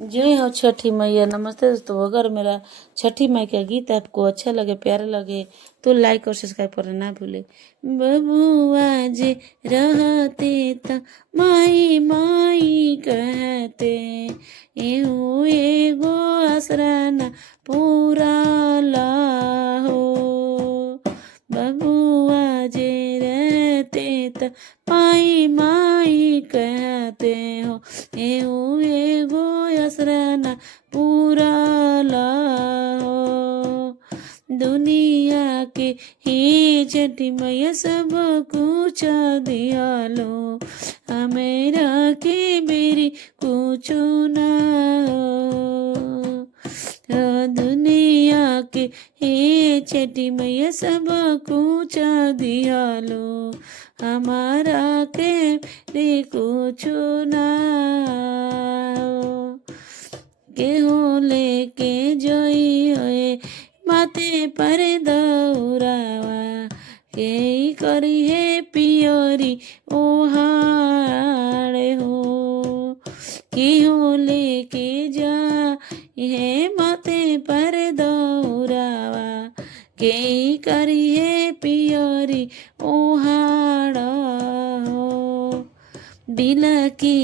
जय हो छठी मैया। नमस्ते दोस्तों, अगर मेरा छठी माई का गीत आपको अच्छा लगे, प्यारा लगे तो लाइक और सब्सक्राइब करना ना भूले। बबुआ जे रहते त माई माई कहते, एहू एगो आसरा ना पूरा हो। बबुआ जे रहते त माई माई कहते हो, एहू एगो आसरा ना पूरा हो। दुनिया के ही छठी मैया सब कुछ दियालो, हमेरा के मेरी कुछ ना हो। दुनिया के हे छठी मैया सब कुछ दियालो, हमारा के रे कुछ ना हो। केहू लेके जोई होए माथे पर दौरावा, के करी है पियोरी ओहाड़े हो। केहू लेके जा है माथे पर दौरावा, के करी है पियोरी ओहाड़ा हो। बिलकी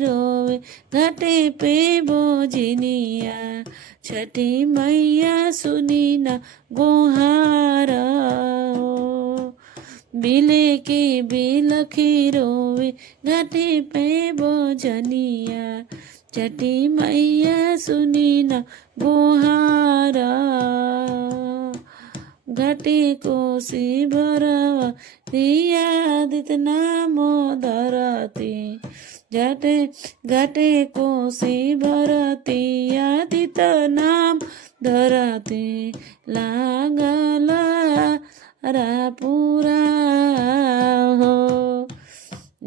रोवे घाटे पे बोझनिया, छठी मैया सुनी ना गोहारा हो। बिलकी रोवे घाटे पे बोझनिया, छठी मैया सुनी ना गोहारा। घाटे कोसी भरवा दियादित नामो धरती, घाटे कोसी भरती आदित नाम धरती, लागला पूरा हो।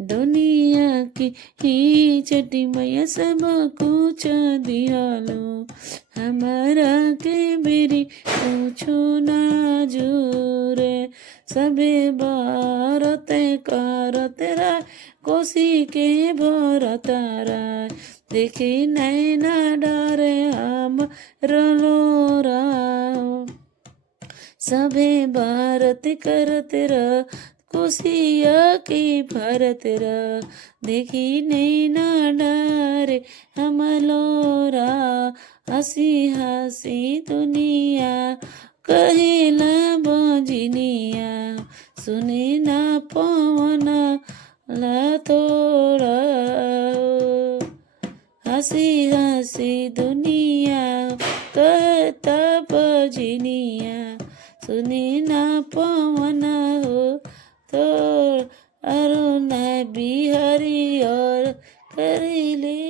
दुनिया की ही छठी मैया सब कुछ दियालो, हमारा के मेरी पूछो ना जुरे। सबे बारते करते रा कोसी के भरतारा, देखी नैना डरे हम रलोरा। सबे भारत करते रह कोसिया की भरत रह, देखी नैना डरे हम लोरा। हंसी हंसी दुनिया कहेला बजनिया, सुने ना पवन ला तोड़ा। हंसी हंसी दुनिया कहता बजनिया, सुने ना पवन हो तो अरुण बिहारी और करीले।